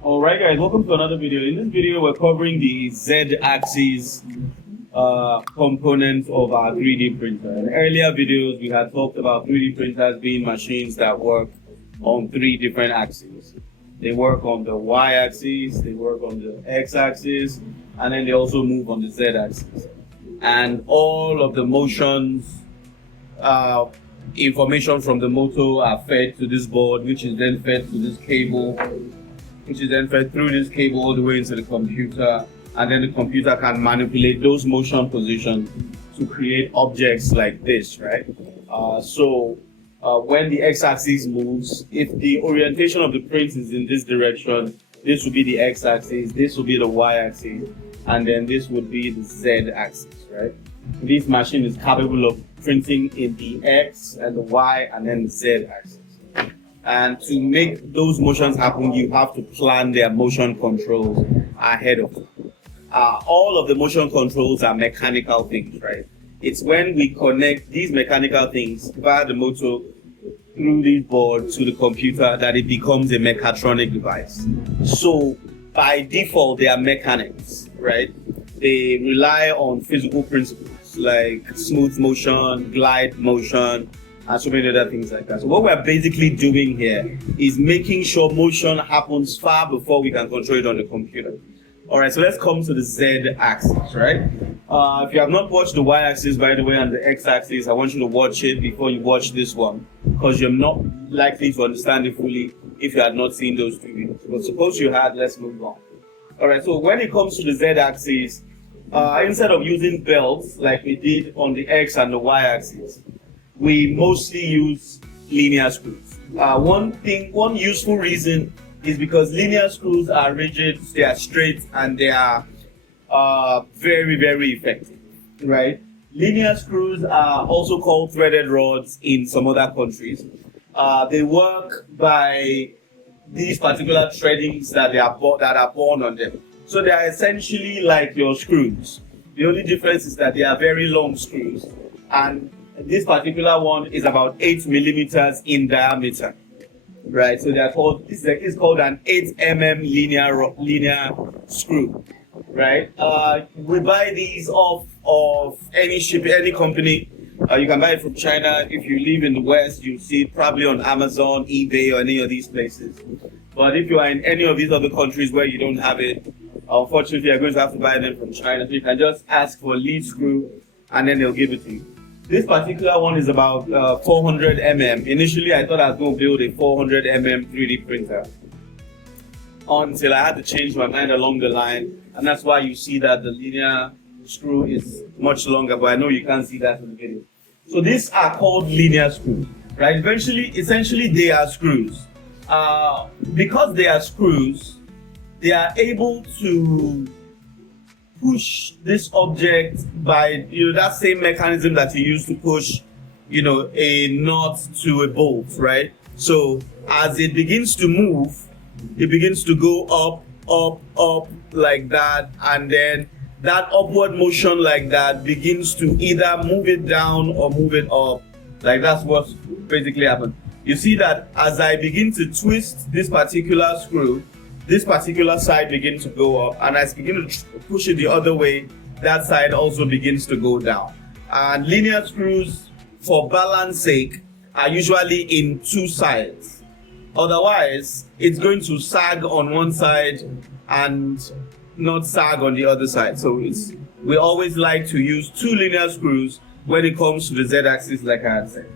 Alright guys, welcome to another video. In this video we're covering the Z-axis component of our 3D printer. In earlier videos we had talked about 3D printers being machines that work on three different axes. They work on the Y-axis, they work on the X-axis, and then they also move on the Z-axis. And all of the motions, information from the motor are fed to this board, which is then fed to this cable, which is then fed through this cable all the way into the computer, and then the computer can manipulate those motion positions to create objects like this, right? When the X-axis moves, if the orientation of the print is in this direction, this will be the X-axis, this will be the Y-axis, and then this would be the Z-axis, right? This machine is capable of printing in the X and the Y and then the Z-axis. And to make those motions happen, you have to plan their motion controls ahead of time. All of the motion controls are mechanical things, right? It's when we connect these mechanical things via the motor through this board to the computer that it becomes a mechatronic device. So by default, they are mechanics, right? They rely on physical principles like smooth motion, glide motion, and so many other things like that. So what we're basically doing here is making sure motion happens far before we can control it on the computer. All right, so let's come to the Z-axis, right? If you have not watched the Y-axis, by the way, and the X-axis, I want you to watch it before you watch this one, because you're not likely to understand it fully if you had not seen those two videos. But suppose you had, let's move on. All right, so when it comes to the Z-axis, instead of using belts like we did on the X and the Y-axis, we mostly use linear screws. One useful reason is because linear screws are rigid, they are straight, and they are very, very effective, right? Linear screws are also called threaded rods in some other countries. They work by these particular threadings that are born on them. So they are essentially like your screws. The only difference is that they are very long screws, and this particular one is about 8 millimeters in diameter, right? So they are called, this is called an 8 mm linear screw, right? We buy these off of any company. You can buy it from China. If you live in the West, you see it probably on Amazon, eBay, or any of these places. But if you are in any of these other countries where you don't have it, unfortunately, you're going to have to buy them from China. So you can just ask for a lead screw, and then they'll give it to you. This particular one is about 400 mm. Initially, I thought I was going to build a 400 mm 3D printer until I had to change my mind along the line, and that's why you see that the linear screw is much longer, but I know you can't see that in the video. So these are called linear screws, right? Essentially, they are screws. Because they are screws, they are able to push this object by that same mechanism that you use to push a nut to a bolt, right? So as it begins to move, it begins to go up like that, and then that upward motion like that begins to either move it down or move it up. Like that's what basically happens. You see that as I begin to twist this particular screw, this particular side begins to go up, and as I begin to push it the other way, that side also begins to go down. And linear screws, for balance sake, are usually in two sides. Otherwise, it's going to sag on one side and not sag on the other side. So we always like to use two linear screws when it comes to the Z-axis, like I had said.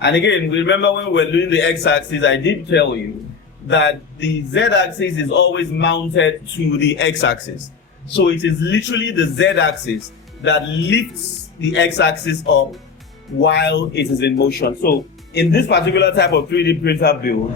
And again, remember when we were doing the X-axis, I did tell you that the Z-axis is always mounted to the X-axis. So it is literally the Z-axis that lifts the X-axis up while it is in motion. So in this particular type of 3D printer build,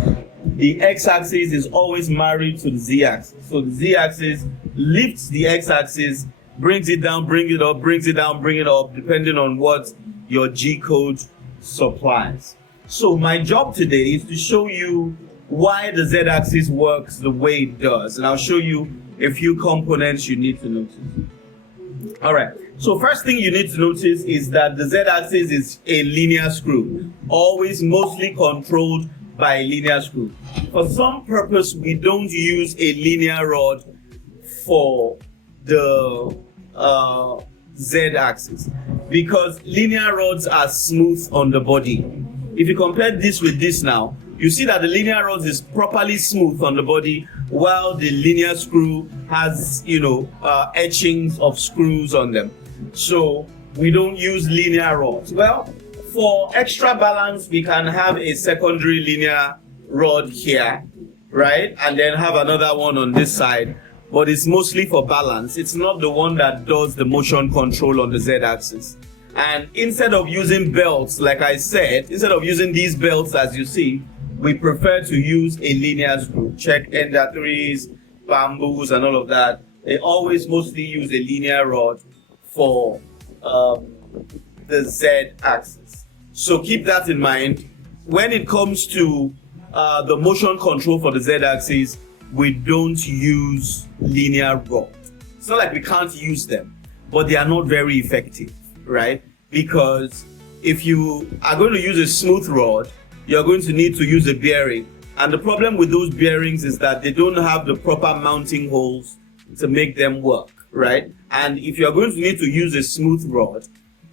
the X-axis is always married to the Z-axis. So the Z-axis lifts the X-axis, brings it down, bring it up, brings it down, bring it up, depending on what your G-code supplies. So my job today is to show you why the Z-axis works the way it does, and I'll show you a few components you need to notice. All right, so first thing you need to notice is that the Z-axis is a linear screw, always mostly controlled by a linear screw. For some purpose, we don't use a linear rod for the z-axis because linear rods are smooth on the body. If you compare this with this now, you see that the linear rod is properly smooth on the body, while the linear screw has, etchings of screws on them. So we don't use linear rods. Well, for extra balance, we can have a secondary linear rod here, right? And then have another one on this side. But it's mostly for balance. It's not the one that does the motion control on the z-axis. And instead of using belts, like I said, instead of using these belts as you see, we prefer to use a linear screw. Check Ender 3s, bamboos, and all of that. They always mostly use a linear rod for the z-axis. So keep that in mind. When it comes to the motion control for the z-axis, we don't use linear rods. It's not like we can't use them, but they are not very effective, right? Because if you are going to use a smooth rod, you're going to need to use a bearing. And the problem with those bearings is that they don't have the proper mounting holes to make them work, right? And if you're going to need to use a smooth rod,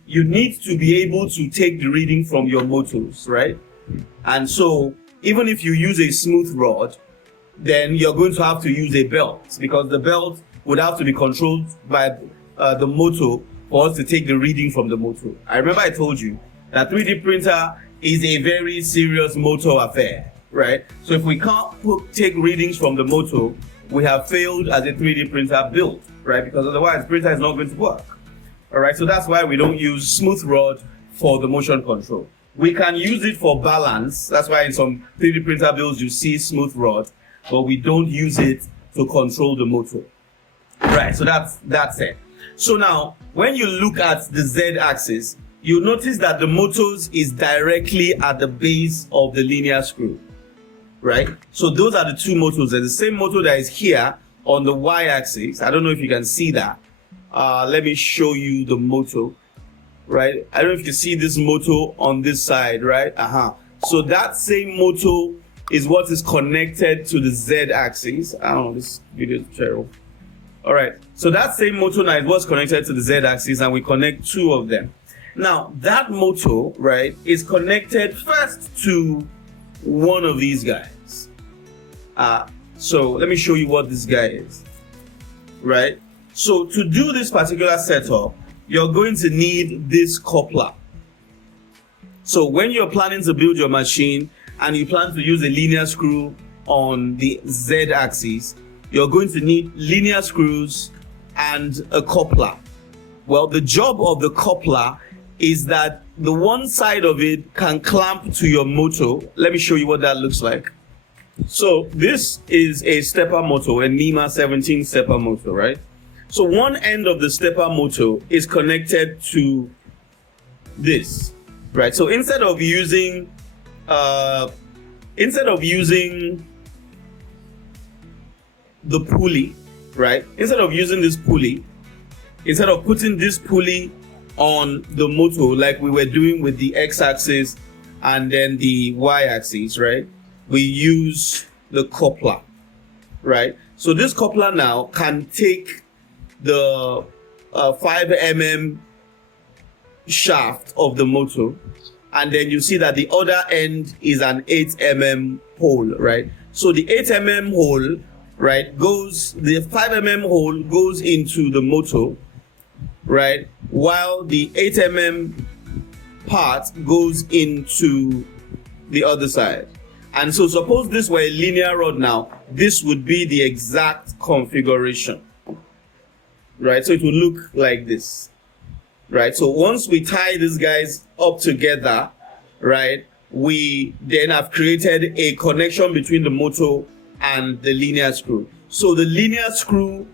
you need to be able to take the reading from your motors, right? And so even if you use a smooth rod, then you're going to have to use a belt because the belt would have to be controlled by the motor for us to take the reading from the motor. I remember I told you that 3D printer is a very serious motor affair, right? So if we can't take readings from the motor, we have failed as a 3D printer build, right? Because otherwise the printer is not going to work. All right, so that's why we don't use smooth rod for the motion control. We can use it for balance. That's why in some 3D printer builds you see smooth rod, but we don't use it to control the motor. Right, so that's it. So now, when you look at the z-axis, you'll notice that the motors is directly at the base of the linear screw, right? So those are the two motors. There's the same motor that is here on the y-axis. I don't know if you can see that. Let me show you the motor, right? I don't know if you can see this motor on this side, right? So that same motor is what is connected to the z-axis. I don't know, this video is terrible. All right, so that same motor now is what's connected to the z-axis, and we connect two of them. Now, that motor, right, is connected first to one of these guys. So let me show you what this guy is, right? So to do this particular setup, you're going to need this coupler. So when you're planning to build your machine and you plan to use a linear screw on the z-axis, you're going to need linear screws and a coupler. Well, the job of the coupler is that the one side of it can clamp to your motor. Let me show you what that looks like. So this is a stepper motor, a NEMA 17 stepper motor, right? So one end of the stepper motor is connected to this, right? So instead of using the pulley, right? Instead of using this pulley, instead of putting this pulley on the motor like we were doing with the x-axis and then the y-axis, right? We use the coupler, right? So this coupler now can take the 5 mm shaft of the motor, and then you see that the other end is an 8 mm hole, right? So the 8 mm hole, right, the 5 mm hole goes into the motor, right, while the 8 mm part goes into the other side. And so suppose this were a linear rod now, this would be the exact configuration, right? So it would look like this, right? So once we tie these guys up together, right, we then have created a connection between the motor and the linear screw. So the linear screw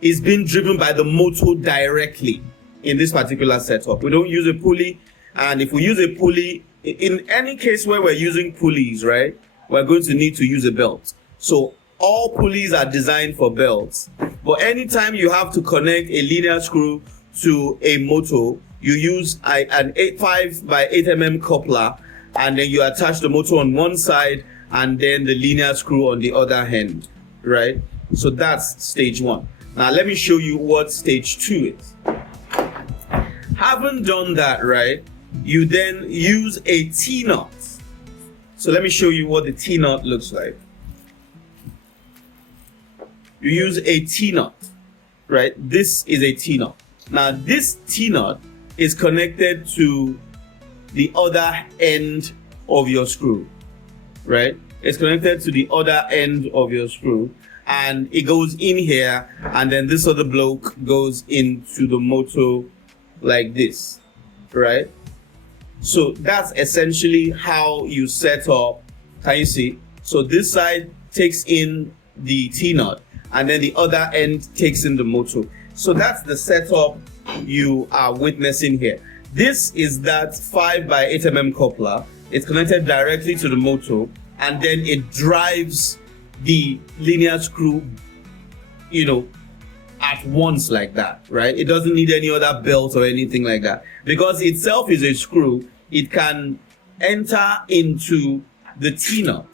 is being driven by the motor directly in this particular setup. We don't use a pulley, and if we use a pulley, in any case where we're using pulleys, right, we're going to need to use a belt. So all pulleys are designed for belts, but anytime you have to connect a linear screw to a motor, you use an 5 by 8 mm coupler, and then you attach the motor on one side and then the linear screw on the other end, right? So that's stage 1. Now let me show you what stage 2 is. Having done that, right, you then use a T-knot. So let me show you what the T-knot looks like. You use a T-knot, right? This is a T-knot. Now this T-knot is connected to the other end of your screw, right? It's connected to the other end of your screw, and it goes in here, and then this other block goes into the motor like this, right? So that's essentially how you set up. Can you see? So this side takes in the T-knot, and then the other end takes in the motor. So that's the setup you are witnessing here. This is that 5x8 mm coupler. It's connected directly to the motor, and then it drives the linear screw, at once like that, right? It doesn't need any other belt or anything like that. Because itself is a screw, it can enter into the T-knot,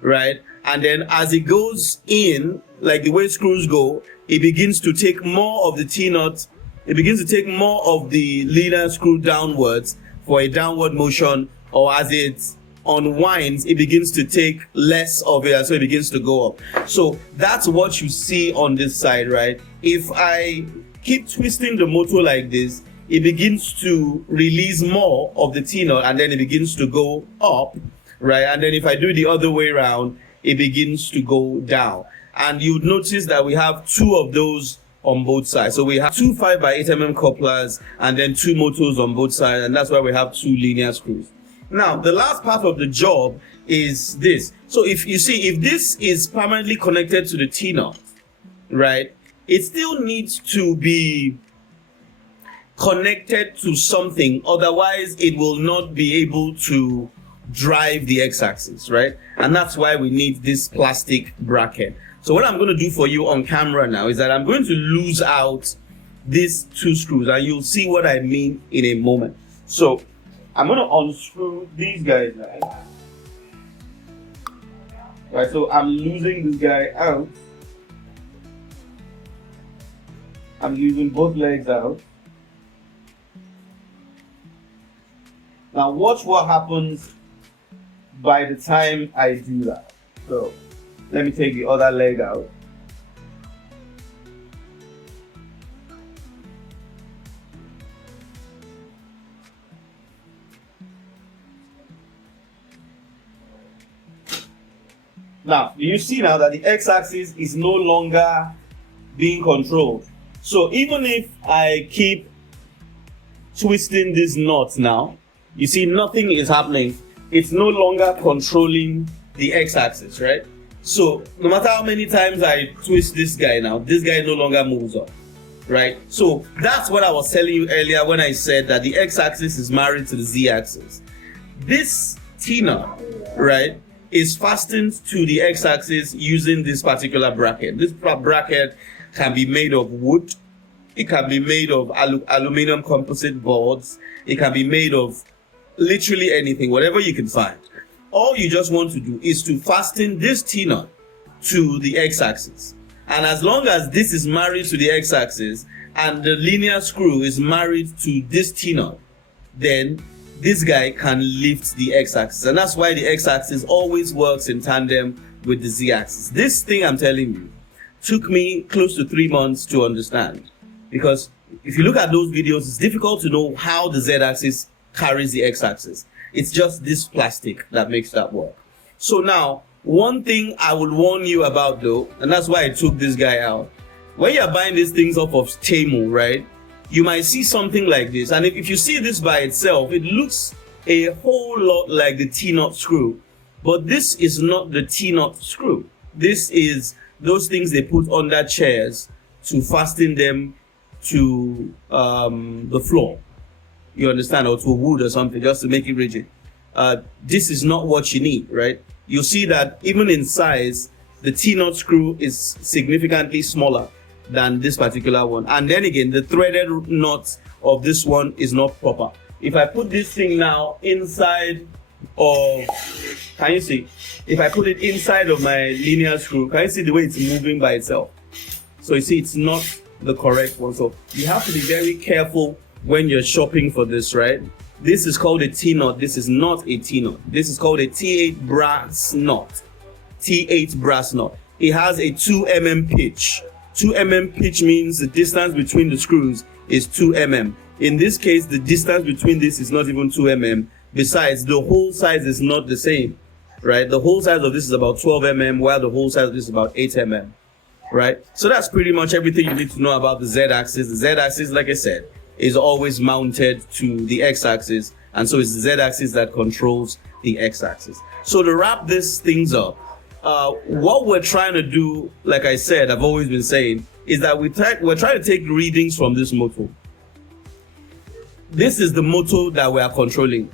right? And then as it goes in, like the way screws go, it begins to take more of the T-knot, it begins to take more of the linear screw downwards for a downward motion, or as it unwinds, it begins to take less of it, and so it begins to go up. So that's what you see on this side, right? If I keep twisting the motor like this, it begins to release more of the T-knot, and then it begins to go up, right? And then if I do the other way around, it begins to go down. And you'd notice that we have 2 of those on both sides. So we have 2 5x8 mm couplers and then 2 motors on both sides, and that's why we have 2 linear screws. Now, the last part of the job is this. So if you see, if this is permanently connected to the T-knot, right, it still needs to be connected to something, otherwise it will not be able to drive the x-axis, right? And that's why we need this plastic bracket. So what I'm going to do for you on camera now is that I'm going to lose out these 2 screws, and you'll see what I mean in a moment. So I'm going to unscrew these guys now. Right, so I'm losing this guy out. I'm using both legs out. Now watch what happens by the time I do that. So let me take the other leg out. Now, you see now that the x-axis is no longer being controlled. So even if I keep twisting this knot now, you see nothing is happening. It's no longer controlling the x-axis, right? So no matter how many times I twist this guy now, this guy no longer moves up, right? So that's what I was telling you earlier when I said that the x-axis is married to the z-axis. This T-knot, right, is fastened to the x-axis using this particular bracket. This bracket can be made of wood, it can be made of aluminum composite boards, it can be made of literally anything, whatever you can find. All you just want to do is to fasten this T-knot to the x-axis. And as long as this is married to the x-axis and the linear screw is married to this T-knot, then this guy can lift the x-axis. And that's why the x-axis always works in tandem with the z-axis. This thing I'm telling you took me close to 3 months to understand. Because if you look at those videos, it's difficult to know how the z-axis carries the x-axis. It's just this plastic that makes that work. So now, one thing I will warn you about though, and that's why I took this guy out. When you're buying these things off of Temu, right, you might see something like this. And if you see this by itself, it looks a whole lot like the T-knot screw. But this is not the T-knot screw. This is those things they put under chairs to fasten them to the floor. You understand? Or to wood or something, just to make it rigid. This is not what you need, right? You'll see that even in size, the T-knot screw is significantly smaller than this particular one. And then again, the threaded knot of this one is not proper. If I put this thing now inside of, can you see? If I put it inside of my linear screw, can you see the way it's moving by itself? So you see, it's not the correct one. So you have to be very careful when you're shopping for this, right? This is called a T-knot. This is not a T-knot. This is called a T8 brass knot. T8 brass knot. It has a 2 mm pitch. 2 mm pitch means the distance between the screws is 2 mm. In this case, the distance between this is not even 2 mm. Besides, the hole size is not the same, right? The hole size of this is about 12 mm, while the hole size of this is about 8 mm, right? So that's pretty much everything you need to know about the Z-axis. The Z-axis, like I said, is always mounted to the X-axis, and so it's the Z-axis that controls the X-axis. So to wrap these things up, what we're trying to do, like I said, I've always been saying, is that we're trying to take readings from this motor. This is the motor that we are controlling.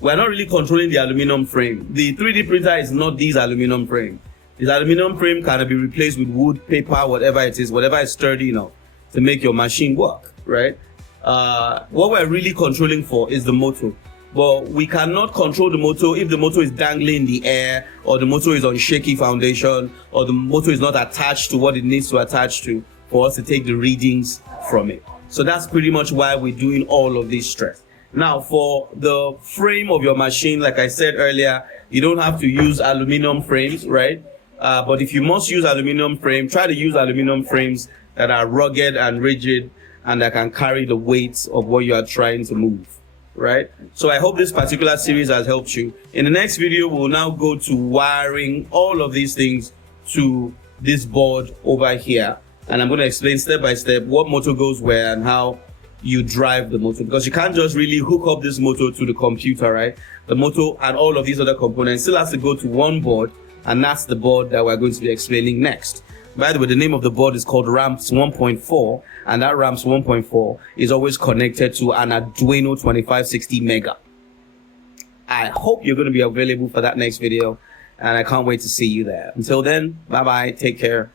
We're not really controlling the aluminum frame. The 3D printer is not this aluminum frame. This aluminum frame can be replaced with wood, paper, whatever it is, whatever is sturdy enough to make your machine work, right? What we're really controlling for is the motor. But we cannot control the motor if the motor is dangling in the air, or the motor is on shaky foundation, or the motor is not attached to what it needs to attach to for us to take the readings from it. So that's pretty much why we're doing all of this stress. Now, for the frame of your machine, like I said earlier, you don't have to use aluminum frames, right? But if you must use aluminum frame, try to use aluminum frames that are rugged and rigid and that can carry the weight of what you are trying to move, right? So I hope this particular series has helped you. In the next video, we'll now go to wiring all of these things to this board over here. And I'm going to explain step by step what motor goes where and how you drive the motor, because you can't just really hook up this motor to the computer, right? The motor and all of these other components still has to go to one board, and that's the board that we're going to be explaining next. By the way, the name of the board is called RAMPS 1.4, and that RAMPS 1.4 is always connected to an Arduino 2560 Mega. I hope you're going to be available for that next video, and I can't wait to see you there. Until then, bye bye, take care.